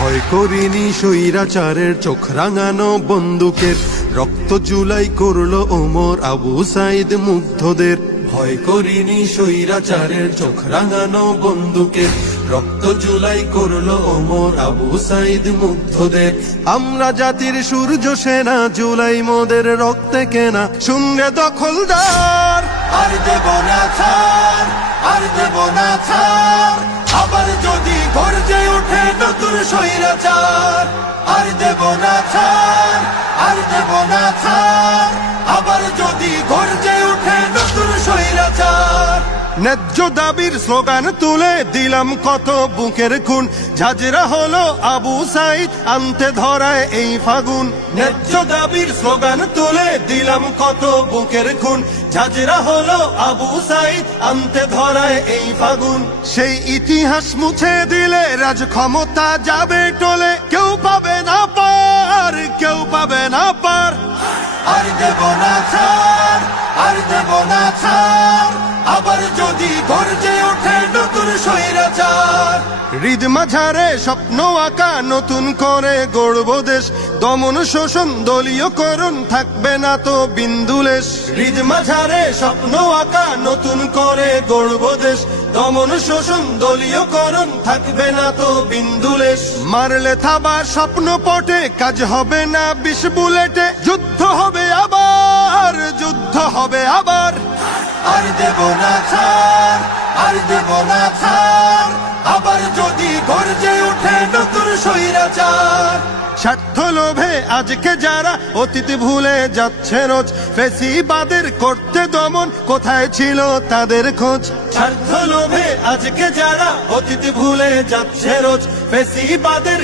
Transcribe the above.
ভয় করিনি স্বৈরাচারের চোখ রাঙানো বন্দুকের, রক্ত জুলাই করলো ওমর আবু সাইদ মুগ্ধদের। ভয় করিনি স্বৈরাচারের চোখ রাঙানো বন্দুকের, রক্ত জুলাই করলো ওমর আবু সাইদ মুগ্ধদের। আমরা জাতির সূর্য সেনা, জুলাই মোদের রক্তে কেনা, শূন্য দখলদার আর দেব না ছাড়, আর দেব না ছাড়। আবার যদি গর্জে ওঠে নতুন স্বৈরাচার, আর দেব না ছাড়, আর দেব না ছাড়। আবার যদি গর্জে ওঠে নতুন স্বৈরাচার। ন্যায্য দাবির স্লোগান তুলে দিলাম কত বুকের খুন, ঝাঁঝরা হলো আবু সাইদ আনতে ধরায় এই ফাগুন। ন্যায্য দাবির স্লোগান তুলে দিলাম কত বুকের খুন, ঝাঁঝরা হলো আবু সাইদ আনতে ধরায় এই ফাগুন। সেই ইতিহাস মুছে দিলে রাজ ক্ষমতা যাবে টলে, কেউ পাবে না পার, কেউ পাবে না পার। আর দেব না ছাড়, আর দেব না ছাড়। আবার যদি গর্জে ওঠে নতুন স্বৈরাচার। হৃদ মাঝারে স্বপ্ন আঁকা নতুন করে গড়ব দেশ, দমন শোষণ দলীয়করণ থাকবে না তো বিন্দুলেশ। হৃদ মাঝারে স্বপ্ন আঁকা নতুন করে গড়ব দেশ, দমন শোষণ দলীয়করণ থাকবে না তো বিন্দুলেশ। মারলে থাবা স্বপ্ন পটে, কাজ হবে না 20 বুলেটে, যুদ্ধ হবে আবার, যুদ্ধ হবে আবার। আর দেব না ছাড়, আর দেব না ছাড়। আবার যদি গর্জে ওঠে নতুন স্বৈরাচার। স্বার্থ লোভে আজকে যারা অতীত ভুলে যাচ্ছে রোজ, ফ্যাসিবাদের করতে দমন কোথায় ছিল তাদের খোঁজ। স্বার্থ লোভে আজকে যারা অতীত ভুলে যাচ্ছে রোজ, ফ্যাসিবাদের